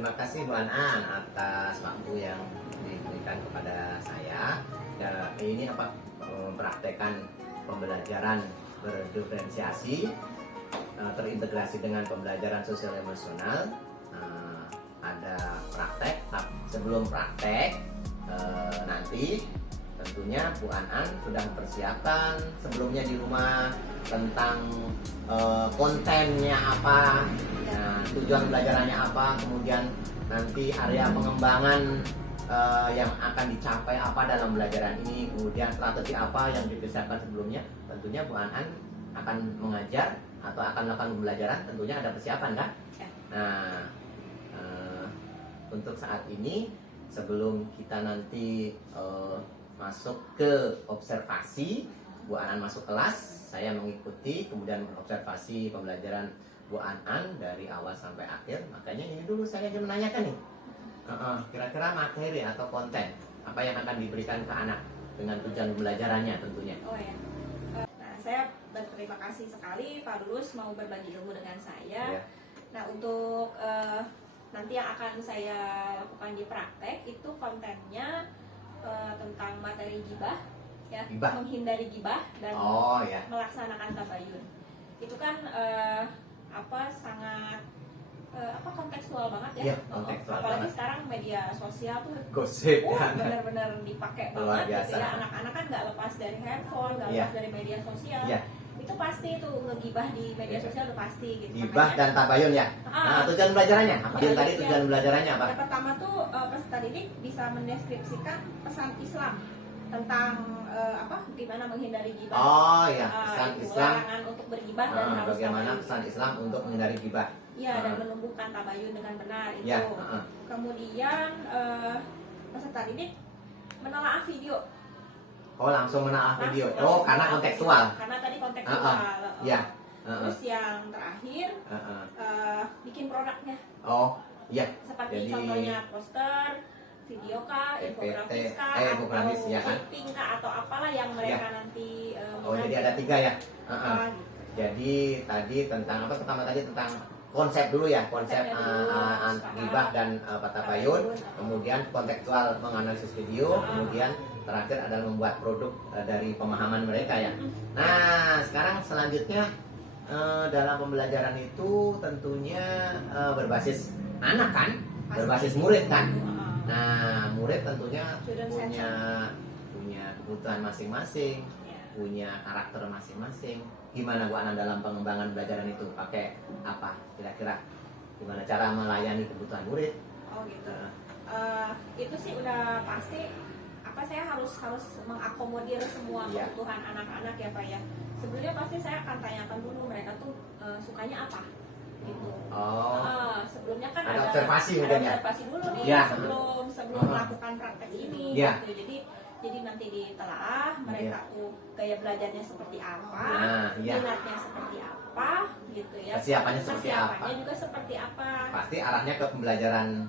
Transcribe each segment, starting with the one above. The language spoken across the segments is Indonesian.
terima kasih Bu Anan atas waktu yang diberikan kepada saya. Ya, ini mempraktekkan pembelajaran berdiferensiasi terintegrasi dengan pembelajaran sosial emosional. Ada praktek. Sebelum praktek nanti tentunya Bu Anan sudah mempersiapkan sebelumnya di rumah tentang kontennya apa, tujuan belajarannya apa, kemudian nanti area pengembangan yang akan dicapai apa dalam belajaran ini, kemudian strategi apa yang dipersiapkan sebelumnya. Tentunya Bu Anan akan mengajar atau akan melakukan pembelajaran, tentunya ada persiapan kan? Nah, untuk saat ini sebelum kita nanti masuk ke observasi, Bu Anan masuk kelas, saya mengikuti, kemudian mengobservasi pembelajaran Bu Anan dari awal sampai akhir. Makanya ini dulu saya ingin menanyakan nih, kira-kira materi atau konten apa yang akan diberikan ke anak dengan tujuan pembelajarannya tentunya. Oh ya, nah saya berterima kasih sekali Pak Lulus mau berbagi ilmu dengan saya. Nah untuk nanti yang akan saya lakukan di praktek itu kontennya tentang materi gibah, ya, menghindari gibah dan melaksanakan tabayun. Itu kan sangat kontekstual banget ya. Kontekstual apalagi banget. Sekarang media sosial tuh gosip benar-benar dipakai banget gitu ya. Anak-anak kan nggak lepas dari handphone, nggak lepas dari media sosial. Itu pasti tuh ngegibah di media sosial udah pasti gitu. Gibah dan tabayun ya. Tujuan belajarannya apa? Tadi tujuan belajarannya apa? Yang pertama tuh peserta didik bisa mendeskripsikan pesan Islam tentang gimana menghindari gibah. Pesan Islam. Larangan untuk bergibah dan harus bagaimana tabayun. pesan Islam untuk menghindari gibah. Dan menumbuhkan tabayun dengan benar itu. Kemudian peserta didik menelaah video. Langsung menelaah video. Karena kontekstual. Karena tadi kontekstual. Terus yang terakhir bikin produknya. Seperti contohnya poster, video kah, infografis kah, atau clipping kah, atau apalah yang mereka nanti. Jadi ada 3 ya. Jadi tadi tentang apa? Pertama tadi tentang konsep dulu ya, konsep gibah dan tabayun, kemudian kontekstual menganalisis video, kemudian terakhir adalah membuat produk dari pemahaman mereka ya. Nah, sekarang selanjutnya dalam pembelajaran itu tentunya berbasis anak kan, berbasis murid kan. Nah, murid tentunya punya kebutuhan masing-masing, punya karakter masing-masing. Gimana Bu Anan dalam pengembangan belajaran itu? Pakai apa kira-kira? Gimana cara melayani kebutuhan murid? Itu sih udah pasti. Saya harus mengakomodir semua kebutuhan anak-anak ya Pak ya. Sebelumnya pasti saya akan tanyakan dulu mereka tuh sukanya apa gitu. Sebelumnya kan ada observasi dulu nih sebelum melakukan praktek ini gitu. Jadi nanti ditelaah mereka tuh gaya belajarnya seperti apa, minatnya seperti apa gitu ya. Persiapannya juga seperti apa. Pasti arahnya ke pembelajaran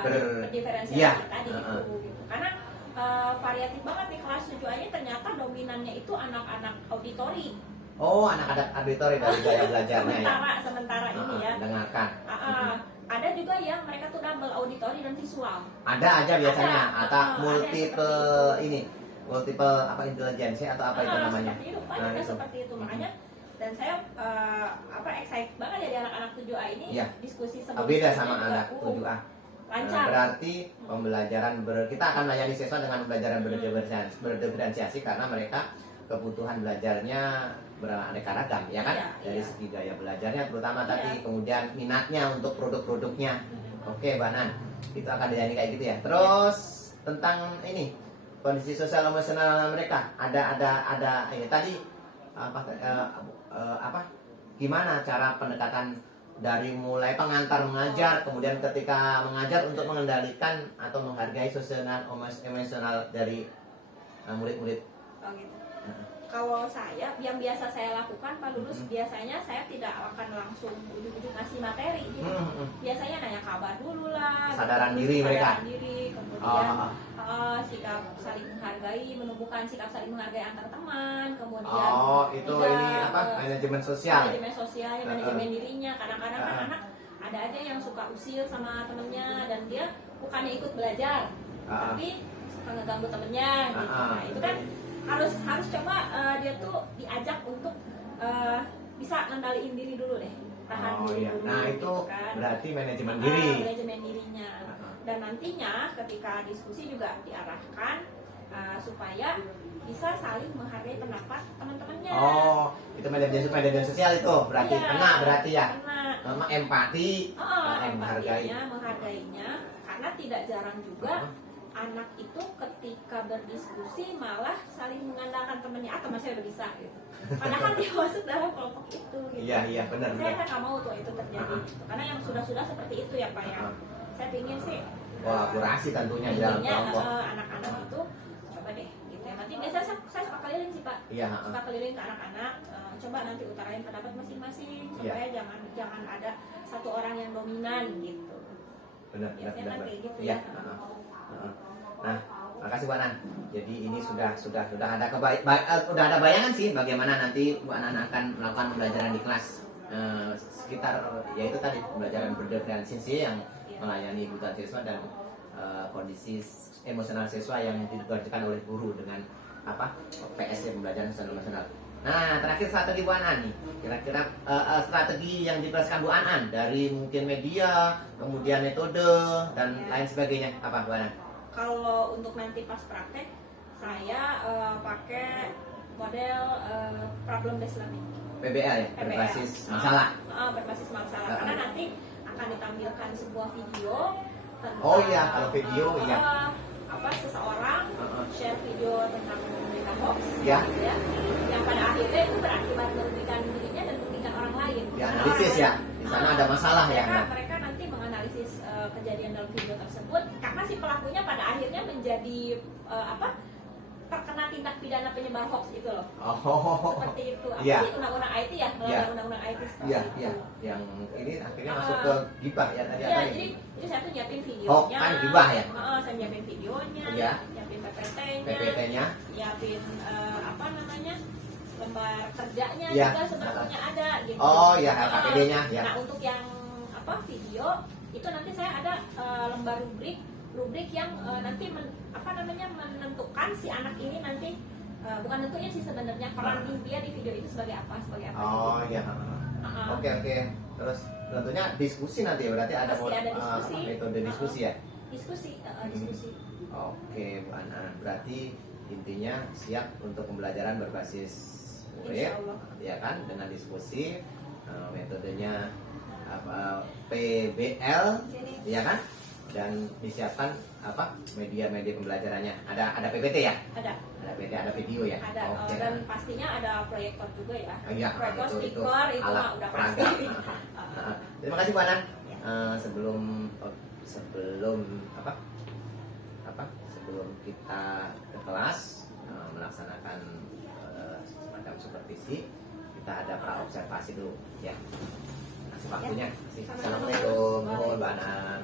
berdiferensiasi tadi gitu. Karena variatif banget nih, kelas 7 aja ternyata dominannya itu anak-anak auditori. Anak-anak auditori dari gaya belajarnya sementara ini ya. Dengarkan. Ada juga yang mereka tuh double auditori dan visual. Ada aja biasanya, atau multiple intelijensi atau apa itu namanya. Seperti itu makanya. Dan saya excited banget ya di anak-anak 7A ini diskusi sebelum beda sama anak 7A. Lancar. Berarti pembelajaran kita akan melayani siswa dengan pembelajaran berdiferensiasi karena mereka kebutuhan belajarnya beraneka ragam ya kan, dari segi gaya belajarnya terutama tadi, kemudian minatnya untuk produk-produknya. Oke, Mbak Nan, itu akan dilayani kayak gitu ya. Terus tentang ini kondisi sosial emosional mereka ada ini tadi gimana cara pendekatan dari mulai pengantar mengajar, kemudian ketika mengajar untuk mengendalikan atau menghargai sosial emosional dari murid-murid. Kalau saya, yang biasa saya lakukan Pak Lulus, biasanya saya tidak akan langsung ujuk-ujuk ngasih materi gitu. Biasanya nanya kabar dulu lah, kesadaran diri mereka, kemudian sikap saling menghargai, menumbuhkan sikap saling menghargai antar teman, kemudian ini manajemen sosial, manajemen dirinya. Kadang-kadang kan anak ada aja yang suka usil sama temennya dan dia bukannya ikut belajar, tapi suka ngeganggu temennya gitu. Nah, itu kan harus coba dia tuh diajak untuk bisa ngendaliin diri dulu deh, tahan diri dulu. Nah itu gitu kan. berarti manajemen diri. Manajemen dirinya. Dan nantinya ketika diskusi juga diarahkan supaya bisa saling menghargai pendapat teman-temannya. Oh, itu manajemen sosial itu berarti kena berarti ya. Kena. Empati. Menghargainya, karena tidak jarang juga anak itu ketika berdiskusi malah saling mengandalkan temannya, ah teman saya udah bisa gitu. Padahal dia masuk dalam kelompok itu gitu. Iya benar. Saya nggak mau tuh itu terjadi. Gitu. Karena yang sudah seperti itu ya Pak ya. Saya ingin sih kolaborasi tentunya di dalam kelompok. Anak-anak itu coba deh gitu ya. Nanti biasanya saya suka keliling sih Pak. Iya. Suka keliling ke anak-anak. Coba nanti utarain pendapat masing-masing supaya jangan ada satu orang yang dominan gitu. Benar. Kayak gitu ya. Nah, makasih Bu Anan. Jadi ini sudah ada bayangan sih bagaimana nanti Bu Anan akan melakukan pembelajaran di kelas sekitar yaitu tadi pembelajaran berdiferensiasi yang melayani kebutuhan siswa dan kondisi emosional siswa yang dikerjakan oleh guru dengan PS pembelajaran nasional. Nah, terakhir strategi Bu Anan nih. Kira-kira strategi yang diperasakan Bu Anan dari mungkin media, kemudian metode dan lain sebagainya apa Bu Anan? Kalau untuk nanti pas praktek, saya pakai model problem based learning. PBL ya, berbasis masalah. Berbasis masalah. Karena nanti akan ditampilkan sebuah video tentang kalau video seseorang share video tentang berita hoax, ya. Yang pada akhirnya itu berakibat merugikan dirinya dan merugikan orang lain. Analisis ya, di sana ada masalah ya. Mereka nanti menganalisis kejadian dalam video tersebut karena si pelakunya pada akhirnya menjadi terkena tindak pidana penyebar hoax itu loh. Seperti itu. Sih undang-undang IT ya, melanggar undang-undang IT seperti itu. Yang ini akhirnya masuk ke gibah ya tadi jadi saya tuh nyiapin videonya. Kan gibah ya? Saya nyiapin videonya, nyiapin PPT-nya, nyiapin lembar kerjanya juga sebetulnya ada gitu. LKPD-nya ya. Nah, untuk yang video itu nanti saya ada lembar rubrik yang nanti menentukan si anak ini nanti bukan tentunya sih sebenarnya peran dia di video itu sebagai apa Oke. Terus tentunya diskusi nanti berarti ada diskusi. Metode diskusi ya. Diskusi. Oke Bu Anan, berarti intinya siap untuk pembelajaran berbasis murid ya kan, dengan diskusi, metodenya PBL ya kan, dan disiapkan media pembelajarannya. Ada PPT ya? Ada PPT, ada video ya? Ada. Dan pastinya ada proyektor juga ya. Proyektor, speaker itu udah pasti. Terima kasih Bu Anan. Sebelum kita ke kelas melaksanakan semacam supervisi, kita ada pra observasi dulu ya. Kasih waktunya. Assalamualaikum Bu Anan.